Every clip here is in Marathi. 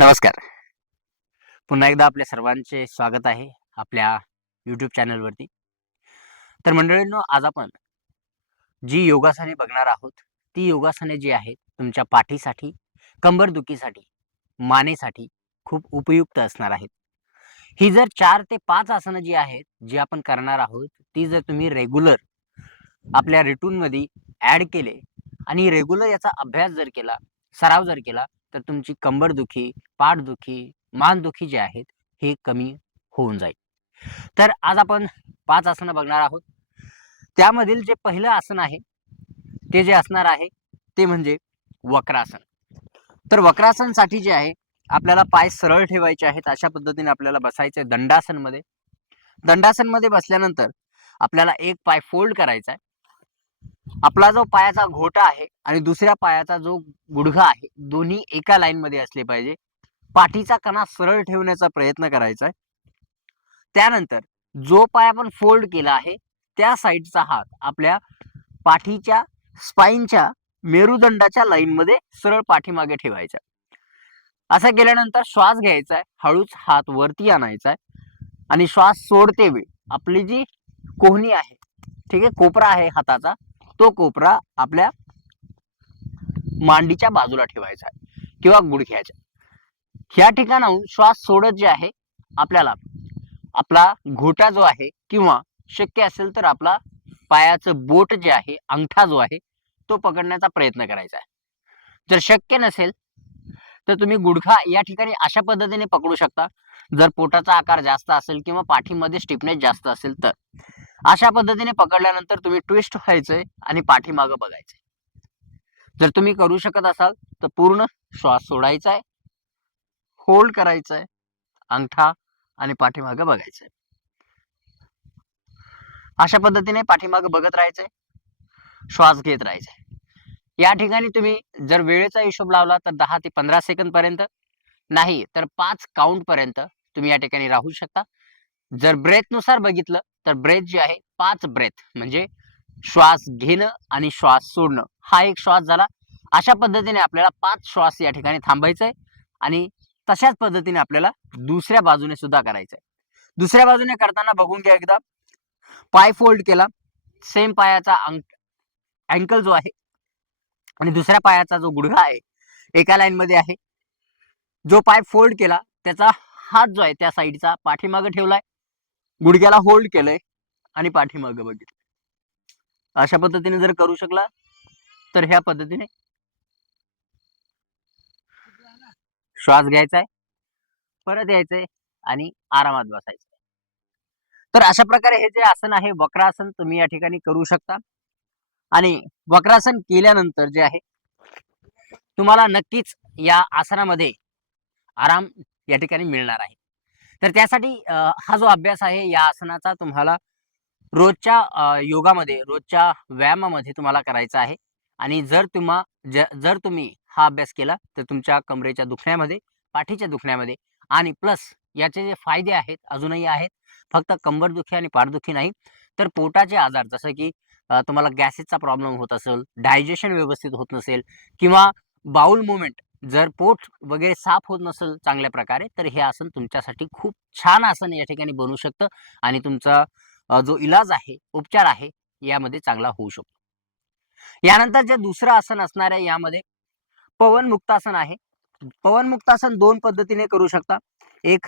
नमस्कार. पुन्हा एकदा आपल्या सर्वांचे स्वागत आहे आपल्या YouTube चॅनलवरती. तर मंडळींनो, आज आपण जी योगासने बघणार आहोत, ती योगासने जी आहेत तुमच्या पाठीसाठी, कंबरदुखीसाठी, मानेसाठी खूप उपयुक्त असणार आहेत. ही जर 4 ते 5 आसनं जी आहेत, जी आपण करणार आहोत, ती जर तुम्ही रेग्युलर आपल्या रूटीनमध्ये ॲड केले आणि रेग्युलर याचा अभ्यास जर केला, सराव जर केला, तर तुमची कंबरदुखी, पाठदुखी, मानदुखी जे आहेत, हे कमी होऊन जाईल. तर आज आपण 5 आसनं बघणार आहोत. त्यामधील जे पहिलं आसन आहे, ते जे असणार आहे, ते म्हणजे वक्रासन. तर वक्रासनसाठी जे आहे, आपल्याला पाय सरळ ठेवायचे आहेत. अशा पद्धतीने आपल्याला बसायचं आहे दंडासनमध्ये. दंडासनमध्ये बसल्यानंतर आपल्याला एक पाय फोल्ड करायचा आहे. आपला जो पायाचा घोटा आहे आणि दुसऱ्या पायाचा जो गुडघा आहे, दोन्ही एका लाईनमध्ये असले पाहिजे. पाठीचा कणा सरळ ठेवण्याचा प्रयत्न करायचा आहे. त्यानंतर जो पाय आपण फोल्ड केला आहे, त्या साईडचा हात आपल्या पाठीच्या स्पाइनच्या मेरुदंडाच्या लाईनमध्ये सरळ पाठीमागे ठेवायचा. असं केल्यानंतर श्वास घ्यायचा आहे, हळूच हात वरती आणायचा आहे आणि श्वास सोडते वेळी आपली जी कोहणी आहे, ठीक आहे, कोपरा आहे हाताचा, तो कोपरा आपल्या मांडीच्या बाजूला ठेवायचा आहे किंवा गुडघ्याच्या. ह्या ठिकाणाहून श्वास सोडत जे आहे, आपल्याला आपला घोटा जो आहे किंवा शक्य असेल तर आपला पायाचं बोट जे आहे, अंगठा जो आहे, तो पकडण्याचा प्रयत्न करायचा आहे. जर शक्य नसेल तर तुम्ही गुडघा या ठिकाणी अशा पद्धतीने पकडू शकता. जर पोटाचा आकार जास्त असेल किंवा पाठीमध्ये स्टिफनेस जास्त असेल तर अशा पद्धतीने पकडल्यानंतर तुम्ही ट्विस्ट व्हायचंय आणि पाठीमागं बघायचंय. जर तुम्ही करू शकत असाल तर पूर्ण श्वास सोडायचा आहे, होल्ड करायचा आहे, अंगठा आणि पाठीमागं बघायचंय. अशा पद्धतीने पाठीमागं बघत राहायचंय, श्वास घेत राहायचंय. या ठिकाणी तुम्ही जर वेळेचा हिशोब लावला तर 10 ते 15 सेकंद पर्यंत, नाही तर 5 काउंट पर्यंत तुम्ही या ठिकाणी राहू शकता. जर ब्रेथ नुसार बघितलं तर ब्रेथ जी आहे, 5 ब्रेथ म्हणजे श्वास घेणं आणि श्वास सोडणं, हा एक श्वास झाला. अशा पद्धतीने आपल्याला 5 श्वास या ठिकाणी थांबायचंय आणि तशाच पद्धतीने आपल्याला दुसऱ्या बाजूने सुद्धा करायचंय. दुसऱ्या बाजूने करताना बघून घ्या एकदा. पाय फोल्ड केला, सेम पायाचा अँकल जो आहे आणि दुसऱ्या पायाचा जो गुडघा आहे, एका लाईन मध्ये आहे. जो पाय फोल्ड केला त्याचा हात जो आहे त्या साईडचा पाठीमागे ठेवलाय, गुडघ्याला होल्ड केलंय आणि पाठीमागे बघितलं. अशा पद्धतीने जर करू शकला तर ह्या पद्धतीने श्वास घ्यायचा आहे, परत यायचंय आणि आरामात बसायचं. तर अशा प्रकारे हे जे आसन आहे वक्रासन, तुम्ही या ठिकाणी करू शकता. आणि वक्रासन केल्यानंतर जे आहे, तुम्हाला नक्कीच या आसनामध्ये आराम या ठिकाणी मिळणार आहे. तर त्यासाठी हा जो अभ्यास आहे या आसनाचा तुम्हाला रोजच्या योगामध्ये, रोजच्या व्यायामामध्ये तुम्हाला करायचा आहे. आणि जर तुम्ही हा अभ्यास केला तर तुमच्या कमरेच्या दुखण्यामध्ये, पाठीच्या दुखण्यामध्ये आणि प्लस याचे जे फायदे आहेत अजूनही आहेत. फक्त कंबरदुखी आणि पाठदुखी नाही, तर पोटाचे आजार जसं की तुम्हाला गॅसेसचा प्रॉब्लेम होत असेल, डायजेशन व्यवस्थित होत नसेल किंवा बाउल मूव्हमेंट, जर पोट वगैरे साफ होत नसेल चांगल्या प्रकारे, तर हे आसन तुमच्यासाठी खूप छान आसन या ठिकाणी बनू शकतं आणि तुमचा जो इलाज आहे, उपचार आहे, यामध्ये चांगला होऊ शकतो. यानंतर जे दुसरं आसन असणार आहे यामध्ये पवन मुक्तासन आहे. पवन मुक्तासन 2 पद्धतीने करू शकता. एक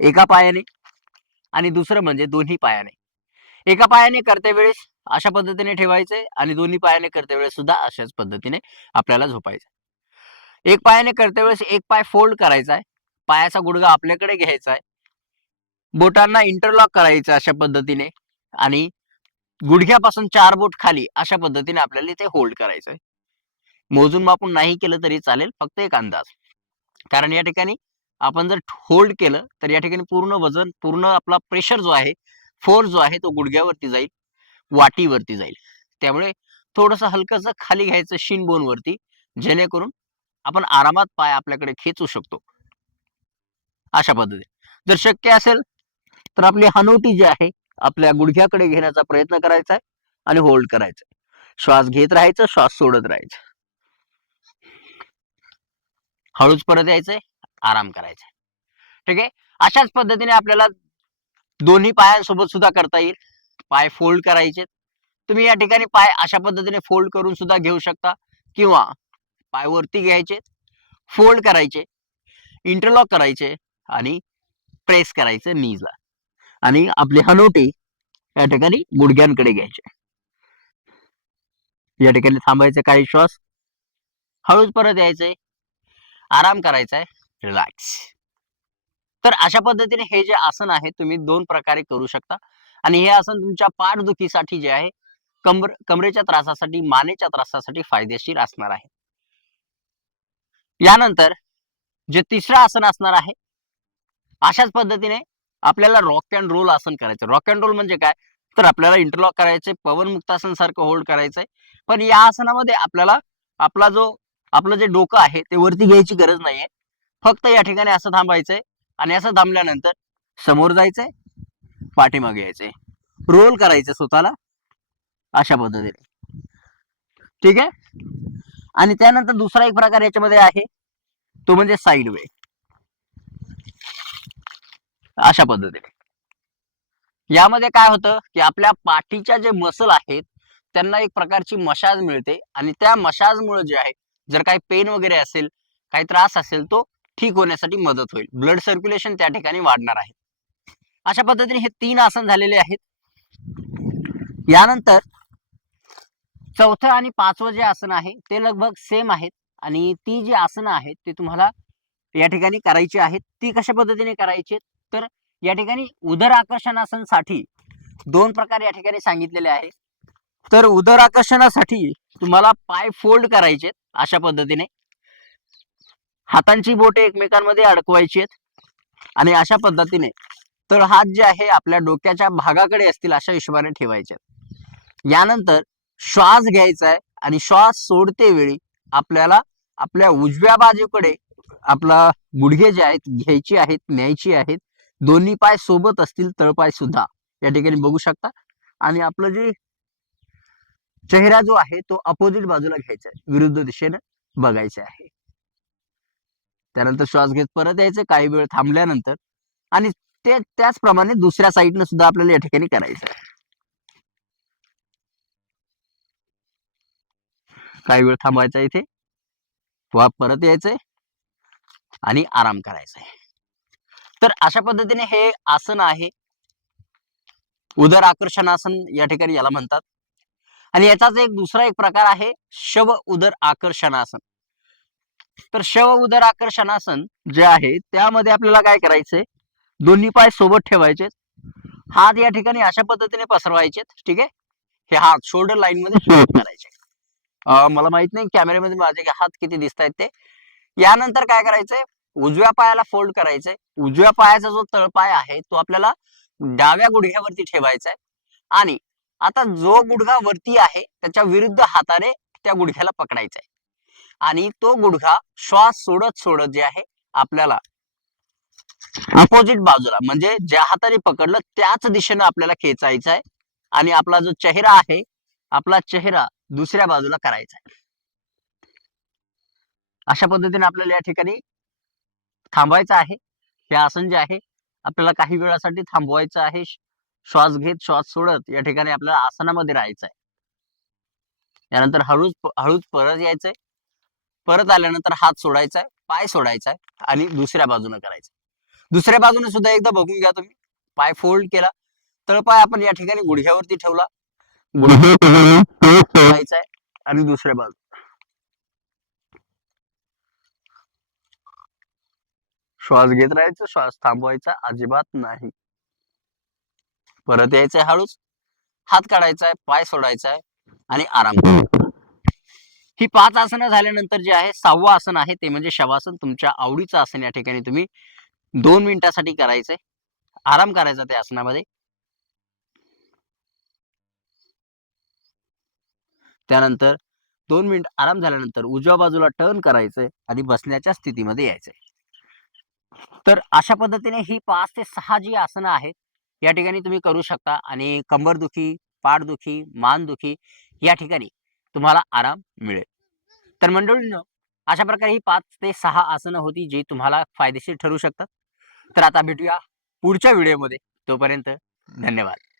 एका पायाने आणि दुसरं म्हणजे दोन्ही पायाने. एका पायाने करते वेळेस अशा पद्धतीने ठेवायचे आणि दोन्ही पायाने करते वेळेस सुद्धा अशाच पद्धतीने आपल्याला झोपायचं. एक पायाने करते वेळेस एक पाय फोल्ड करायचा आहे, पायाचा गुडघा आपल्याकडे घ्यायचा आहे, बोटांना इंटरलॉक करायचं अशा पद्धतीने आणि गुडघ्यापासून 4 बोट खाली अशा पद्धतीने आपल्याला इथे होल्ड करायचंय. मोजून मापून नाही केलं तरी चालेल, फक्त एक अंदाज. कारण या ठिकाणी आपण जर होल्ड केलं तर या ठिकाणी पूर्ण वजन, पूर्ण आपला प्रेशर जो आहे, फोर्स जो आहे तो गुडघ्यावरती जाईल, वाटीवरती जाईल. त्यामुळे थोडंसं हलकंसं खाली घ्यायचं शिन बोन वरती, जेणेकरून आपण आरामात पाय आपल्याकडे खेचू शकतो. अशा पद्धतीने. जर शक्य असेल तर आपली हनवटी जी आहे, आपल्या गुडघ्याकडे घेण्याचा प्रयत्न करायचा आहे आणि होल्ड करायचं. श्वास घेत राहायचं, श्वास सोडत राहायचं. हळूच परत यायचंय आराम करायचा आहे. ठीक आहे. अशाच पद्धतीने आपल्याला दोन्ही पायांसोबत सुद्धा करता येईल. पाय फोल्ड करायचे. तुम्ही या ठिकाणी पाय अशा पद्धतीने फोल्ड करून सुद्धा घेऊ शकता किंवा पाय वरती घ्यायचे, फोल्ड करायचे, इंटरलॉक करायचे आणि प्रेस करायचे नीजला आणि आपले हनोटे या ठिकाणी गुडघ्यांकडे घ्यायचे. या ठिकाणी थांबायचे काही श्वास, हळूच परत यायचंय, आराम करायचा आहे, रिलॅक्स. तर अशा पद्धतीने हे जे आसन आहे तुम्ही दोन प्रकारे करू शकता आणि हे आसन तुमच्या पाठदुखीसाठी जे आहे, कमरेच्या त्रासासाठी, मानेच्या त्रासासाठी फायदेशीर असणार आहे. यानंतर जे तिसरं आसन असणार आहे, अशाच पद्धतीने आपल्याला रॉक अँड रोल आसन करायचं. रॉक अँड रोल म्हणजे काय? तर आपल्याला इंटरलॉक करायचे, पवनमुक्तासन सारखं होल्ड करायचंय. पण या आसनामध्ये आपल्याला आपलं जे डोकं आहे ते वरती घ्यायची गरज नाहीये. फक्त या ठिकाणी असं थांबायचंय आणि असं थांबल्यानंतर समोर जायचंय, पाठीमागे यायचंय, रोल करायचं स्वतःला अशा पद्धतीने. ठीक आहे. आणि त्यानंतर दुसरा एक प्रकार याच्यामध्ये आहे, तो म्हणजे साईड वे. अशा पद्धतीने यामध्ये काय होतं की आपल्या पाठीच्या जे मसल आहेत त्यांना एक प्रकारची मशाज मिळते आणि त्या मशाजमुळे जे आहे, जर काही पेन वगैरे असेल, काही त्रास असेल, तो ठीक होण्यासाठी मदत होईल. ब्लड सर्क्युलेशन त्या ठिकाणी वाढणार आहे. अशा पद्धतीने हे 3 आसन झालेले आहेत. यानंतर चौथं आणि पाचवं जे आसन आहे ते लगभग सेम आहेत आणि ती जी आसनं आहेत ते तुम्हाला या ठिकाणी करायची आहेत. ती कशा पद्धतीने करायची? तर या ठिकाणी उदर आकर्षणासाठी दोन प्रकार या ठिकाणी सांगितलेले आहे. तर उदर आकर्षणासाठी तुम्हाला पाय फोल्ड करायचे अशा पद्धतीने, हातांची बोटे एकमेकांमध्ये अडकवायची आहेत आणि अशा पद्धतीने तर हात जे आहे आपल्या डोक्याच्या भागाकडे असतील अशा हिशोबाने ठेवायचे. यानंतर श्वास घ्यायचा आहे आणि श्वास सोडते वेळी आपल्याला आपल्या उजव्या बाजूकडे आपला गुडघे जे आहेत घ्यायची आहेत, न्यायची आहेत. दोन्ही पाय सोबत असतील, तळपाय सुद्धा या ठिकाणी बघू शकता आणि आपलं जे चेहरा जो आहे तो अपोजिट बाजूला घ्यायचा आहे, विरुद्ध दिशेने बघायचे आहे. त्यानंतर श्वास घेत परत यायचे काही वेळ थांबल्यानंतर आणि त्याचप्रमाणे दुसऱ्या साईडने सुद्धा आपल्याला या ठिकाणी करायचं आहे. काही वेळ थांबायचा इथे, परत यायचंय आणि आराम करायचा आहे. तर अशा पद्धतीने हे आसन आहे, उदर आकर्षणासन या ठिकाणी याला म्हणतात. आणि याचाच एक दुसरा एक प्रकार आहे शव उदर आकर्षणासन. तर शव उदर आकर्षणासन जे आहे त्यामध्ये आपल्याला काय करायचंय, दोन्ही पाय सोबत ठेवायचे, हात या ठिकाणी अशा पद्धतीने पसरवायचे. ठीक आहे. हे हात शोल्डर लाईन मध्ये सोबत करायचे. मला माहित नाही कॅमेऱ्यामध्ये माझे हात किती दिसत आहेत ते. यानंतर काय करायचंय, उजव्या पायाला फोल्ड करायचंय. उजव्या पायाचा जो तळपाय आहे तो आपल्याला डाव्या गुडघ्यावरती ठेवायचा आहे आणि आता जो गुडघा वरती आहे त्याच्या विरुद्ध हाताने त्या गुडघ्याला पकडायचा आहे आणि तो गुडघा श्वास सोडत सोडत जे आहे आपल्याला अपोजिट बाजूला म्हणजे ज्या हाताने पकडलं त्याच दिशेने आपल्याला खेचायचा आहे आणि आपला जो चेहरा आहे, आपला चेहरा दुसऱ्या बाजूला करायचा आहे. अशा पद्धतीने आपल्याला या ठिकाणी थांबायचं आहे. हे आसन जे आहे आपल्याला काही वेळासाठी थांबवायचं आहे. श्वास घेत श्वास सोडत या ठिकाणी आपल्याला आसनामध्ये राहायचं आहे. यानंतर हळूच हळूच परत यायचंय. परत आल्यानंतर हात सोडायचा आहे, पाय सोडायचा आहे आणि दुसऱ्या बाजूने करायचं. दुसऱ्या बाजूने सुद्धा एकदा बघून घ्या तुम्ही. पाय फोल्ड केला, तळपाय आपण या ठिकाणी गुडघ्यावरती ठेवला, गुडघ्याचा आहे आणि दुसऱ्या बाजू श्वास घेत राहायचं, श्वास थांबवायचा अजिबात नाही. परत यायचंय हळूच, हात काढायचा आहे, पाय सोडायचा आहे आणि आराम करायचा. ही 5 आसनं झाल्यानंतर जे आहे 6वं आसन आहे ते म्हणजे शवासन. तुमच्या आवडीचं आसन या ठिकाणी तुम्ही 2 मिनिटासाठी करायचंय, आराम करायचा त्या आसनामध्ये. त्यानंतर 2 मिनिट आराम झाल्यानंतर उजव्या बाजूला टर्न करायचंय आणि बसण्याच्या स्थितीमध्ये यायचंय. तर अशा पद्धतीने ही 5 ते 6 जी आसनं आहेत या ठिकाणी तुम्ही करू शकता आणि कंबरदुखी, पाठदुखी, मानदुखी या ठिकाणी तुम्हाला आराम मिळेल. तर मंडळींनो, अशा प्रकारे ही 5 ते 6 आसनं होती जी तुम्हाला फायदेशीर ठरू शकतात. तर आता भेटूया पुढच्या व्हिडिओमध्ये. तोपर्यंत धन्यवाद.